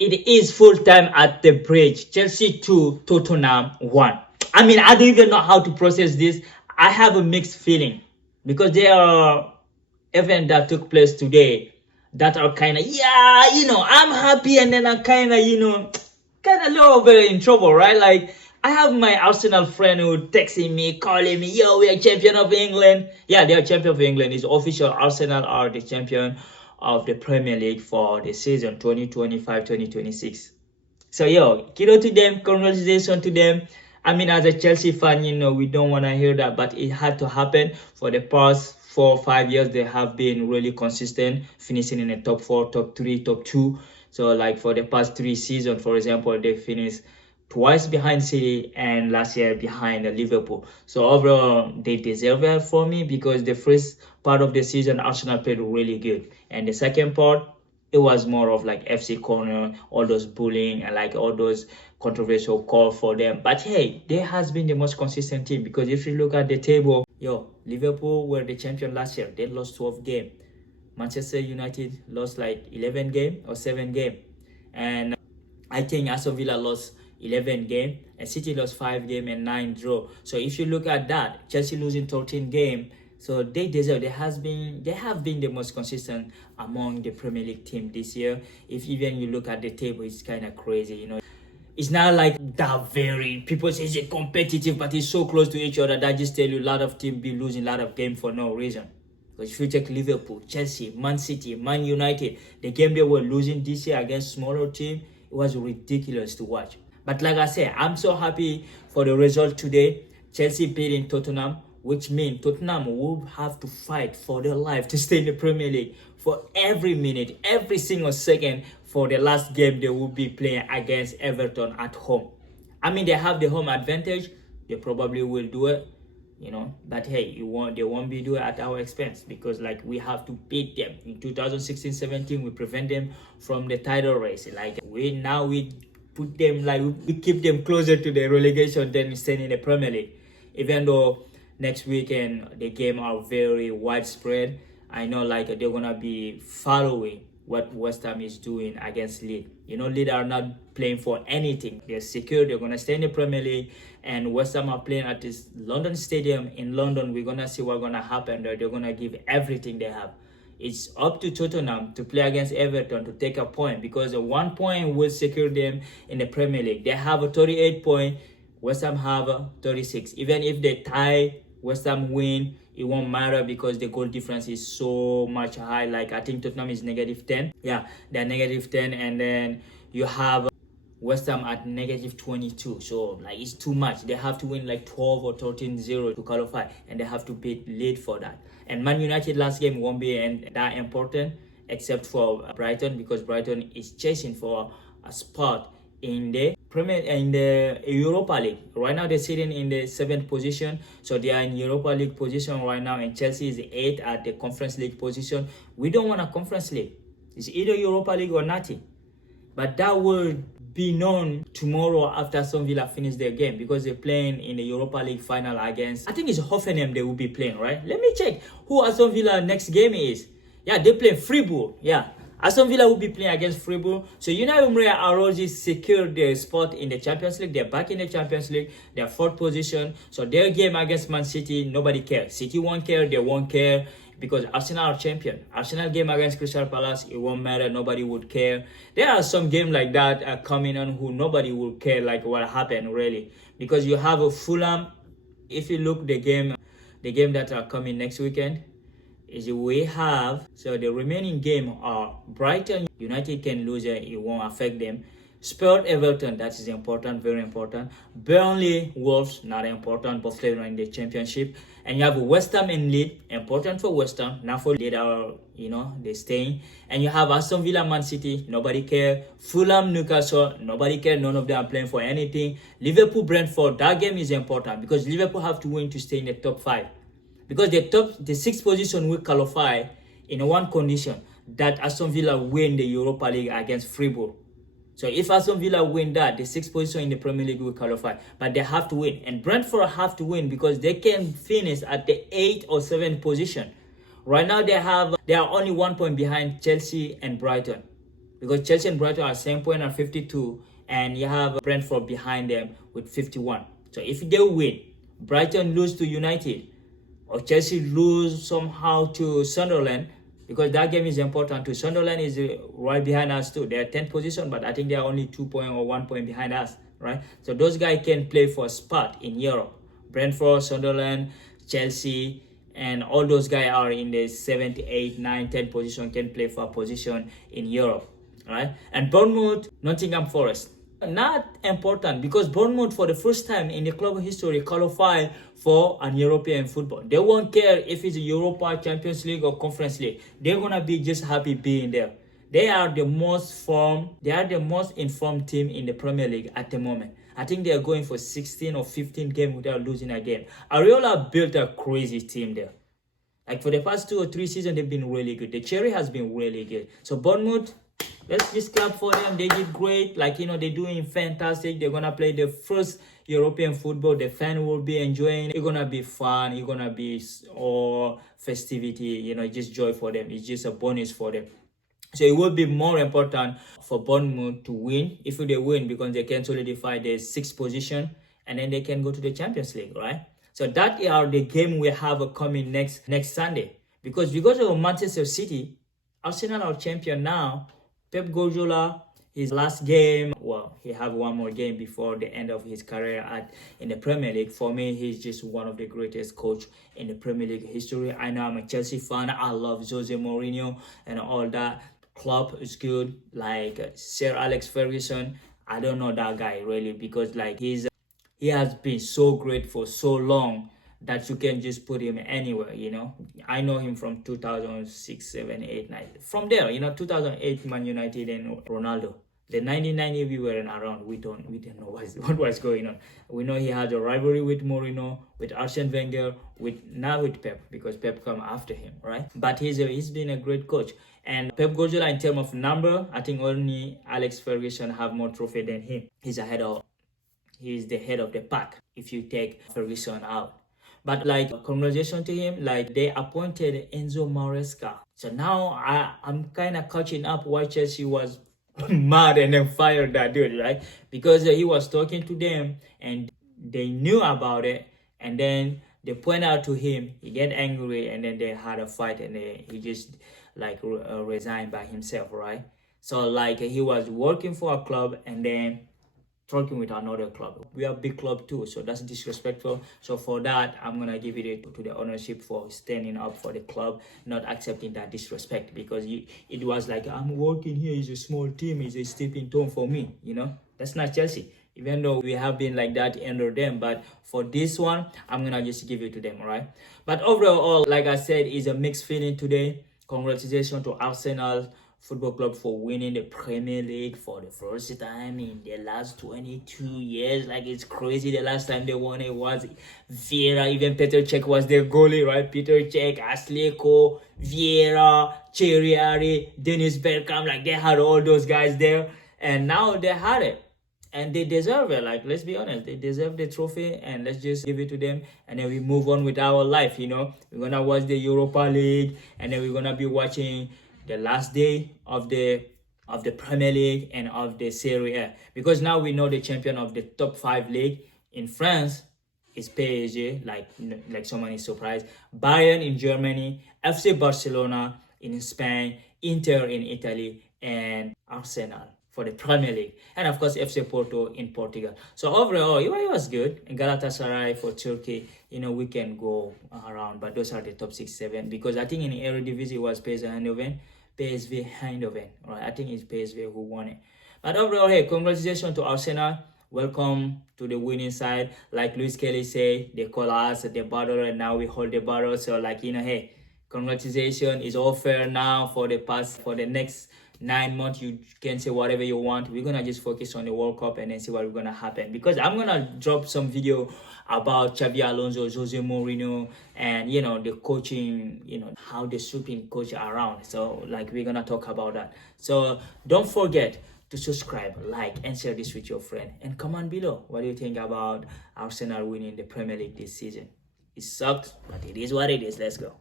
It is full time at the bridge. Chelsea 2, Tottenham 1. I mean, I don't even know how to process this. I have a mixed feeling because there are events that took place today that are kind of, yeah, I'm happy, and then I'm kind of, kind of a little bit in trouble, right? Like, I have my Arsenal friend who texting me, calling me, yo, we are champion of England. Yeah, they are champion of England. It's official. Arsenal are the champion of the Premier League for the season 2025-2026. So, yo, kiddo to them, congratulations to them. I mean, as a Chelsea fan, we don't want to hear that, but it had to happen. For the past 4 or 5 years, they have been really consistent, finishing in the top four, top three, top two. So, like for the past 3 seasons, for example, they finished twice behind City and last year behind Liverpool. So overall, they deserve it for me because the first part of the season, Arsenal played really good, and the second part, it was more of like FC corner, all those bullying and like all those controversial call for them. But hey, they has been the most consistent team because if you look at the table, yo, Liverpool were the champion last year. They lost 12 game. Manchester United lost like 11 game or 7 game, and I think Aston Villa lost 11 game, and City lost 5 game and 9 draw. So if you look at that, Chelsea losing 13 game, so they deserve. They have been the most consistent among the Premier League team this year. If even you look at the table, it's kind of crazy. It's not like that very people say it's competitive, but it's so close to each other that just tell you a lot of teams be losing a lot of games for no reason. Because if you take Liverpool, Chelsea, Man City, Man United, the game they were losing this year against smaller team, it was ridiculous to watch. But like I said, I'm so happy for the result today. Chelsea beating Tottenham, which means Tottenham will have to fight for their life to stay in the Premier League for every minute, every single second for the last game they will be playing against Everton at home. I mean, they have the home advantage. They probably will do it, but hey, they won't be doing it at our expense because like we have to beat them. In 2016-17, we prevent them from the title race. Like we put them, like we keep them closer to the relegation than staying in the Premier League. Even though next weekend the game are very widespread, I know like they're gonna be following what West Ham is doing against Leeds. Leeds are not playing for anything. They're secure. They're gonna stay in the Premier League, and West Ham are playing at this London stadium in London. We're gonna see what's gonna happen there. They're gonna give everything they have. It's up to Tottenham to play against Everton to take a point because a 1 point will secure them in the Premier League. They have a 38 point. West Ham have a 36. Even if they tie, West Ham win, it won't matter because the goal difference is so much high. Like I think Tottenham is -10. Yeah, they're -10, and then you have West Ham at -22. So like it's too much. They have to win like 12 or 13-0 to qualify, and they have to beat Leeds for that. And Man United last game won't be that important except for Brighton because Brighton is chasing for a spot in the Europa League. Right now they're sitting in the 7th position, so they are in Europa League position right now, and Chelsea is 8th at the Conference League position. We don't want a Conference League. It's either Europa League or nothing. But that will be known tomorrow after Aston Villa finish their game because they're playing in the Europa League final against, I think it's Hoffenheim they will be playing, right? Let me check who Aston Villa next game is. Yeah, they're playing Fribourg. Yeah, Aston Villa will be playing against Fribourg. So Unai Emery already secured their spot in the Champions League. They're back in the Champions League. They're 4th position. So their game against Man City, nobody cares. City won't care. They won't care because Arsenal are champion. Arsenal game against Crystal Palace, it won't matter. Nobody would care. There are some games like that coming on who nobody would care like what happened really. Because you have a Fulham. If you look the game that are coming next weekend, is we have, so the remaining game are Brighton. United can lose it won't affect them. Spurs, Everton, that is important, very important. Burnley, Wolves, not important, both playing in the championship. And you have West Ham and Leeds, important for West Ham, not for Leeds are, they're staying. And you have Aston Villa, Man City, nobody care. Fulham, Newcastle, nobody care, none of them are playing for anything. Liverpool, Brentford, that game is important because Liverpool have to win to stay in the top 5. Because the 6th position will qualify in one condition, that Aston Villa win the Europa League against Fribourg. So if Aston Villa win that, the 6th position in the Premier League will qualify. But they have to win. And Brentford have to win because they can finish at the 8th or 7th position. Right now they are only 1 point behind Chelsea and Brighton. because Chelsea and Brighton are same point at 52, and you have Brentford behind them with 51. So if they win, Brighton lose to United, or Chelsea lose somehow to Sunderland, because that game is important too. Sunderland is right behind us too. They're 10th position, but I think they're only 2 point or 1 point behind us, right? So those guys can play for a spot in Europe. Brentford, Sunderland, Chelsea, and all those guys are in the 7th, 8th, 9th, 10th position, can play for a position in Europe, right? And Bournemouth, Nottingham Forest. Not important, because Bournemouth for the first time in the club history qualified for an European football. They won't care if it's Europa, Champions League or Conference League. They're gonna be just happy being there. They are the most informed team in the Premier League at the moment. I think they are going for 16 or 15 games without losing a game. Ariola built a crazy team there. Like for the past 2 or 3 seasons, they've been really good. The cherry has been really good. So Bournemouth, let's just clap for them. They did great. Like, they're doing fantastic. They're gonna play the first European football. The fan will be enjoying. It's gonna be fun. It's gonna be all festivity. Just joy for them. It's just a bonus for them. So it will be more important for Bournemouth to win. If they win, because they can solidify the 6th position, and then they can go to the Champions League, right? So that are the game we have coming next Sunday. Because of Manchester City, Arsenal are champion now. Pep Guardiola, his last game, well, he have one more game before the end of his career in the Premier League. For me, he's just one of the greatest coach in the Premier League history. I know I'm a Chelsea fan. I love Jose Mourinho and all that. Klopp is good. Like Sir Alex Ferguson, I don't know that guy really, because he has been so great for so long that you can just put him anywhere. I know him from 2006, 7, 8, 9. From there, 2008 Man United and Ronaldo. The 1990 we weren't around. We don't know what was going on. We know he had a rivalry with Mourinho, with Arsene Wenger, now with Pep, because Pep come after him, right? But he's been a great coach. And Pep Guardiola, in terms of number, I think only Alex Ferguson have more trophy than him. He's the head of the pack if you take Ferguson out. But congratulations to him, they appointed Enzo Maresca. So now I'm kind of catching up why Chelsea was mad and then fired that dude, right? Because he was talking to them and they knew about it, and then they point out to him, he get angry, and then they had a fight, and he just resigned by himself, right? So he was working for a club and then talking with another club. We are a big club too, so that's disrespectful. So for that, I'm gonna give it to the ownership for standing up for the club, not accepting that disrespect, because it was I'm working here, it's a small team, it's a stepping stone for me. That's not Chelsea, even though we have been like that under them. But for this one, I'm gonna just give it to them, right? But overall, like I said, it's a mixed feeling today. Congratulations to Arsenal Football Club for winning the Premier League for the first time in the last 22 years. It's crazy. The last time they won it was Vieira. Even Petr Cech was their goalie, right? Petr Cech, Ashley Cole, Vieira, Thierry, Dennis Bergkamp. They had all those guys there, and now they had it. And they deserve it. Let's be honest, they deserve the trophy, and let's just give it to them, and then we move on with our life. We're gonna watch the Europa League, and then we're gonna be watching the last day of the Premier League and of the Serie A, because now we know the champion of the top 5 league in France is PSG. Like someone is surprised. Bayern in Germany, FC Barcelona in Spain, Inter in Italy, and Arsenal for the Premier League, and of course FC Porto in Portugal. So overall, it was good. And Galatasaray for Turkey, we can go around, but those are the top 6, 7, because I think in the Eredivisie it was PSV Eindhoven, right? I think it's PSV who won it. But overall, hey, congratulations to Arsenal. Welcome to the winning side. Like Luis Kelly say, they call us the battle, and now we hold the battle. So hey, congratulations. It's all fair now. For the next 9 months, you can say whatever you want. We're gonna just focus on the World Cup and then see what's gonna happen, because I'm gonna drop some video about Xabi Alonso, Jose Mourinho, and the coaching, how they sweeping coach around. So we're gonna talk about that. So don't forget to subscribe, like, and share this with your friend, and comment below what do you think about Arsenal winning the Premier League this season. It sucked, but it is what it is. Let's go.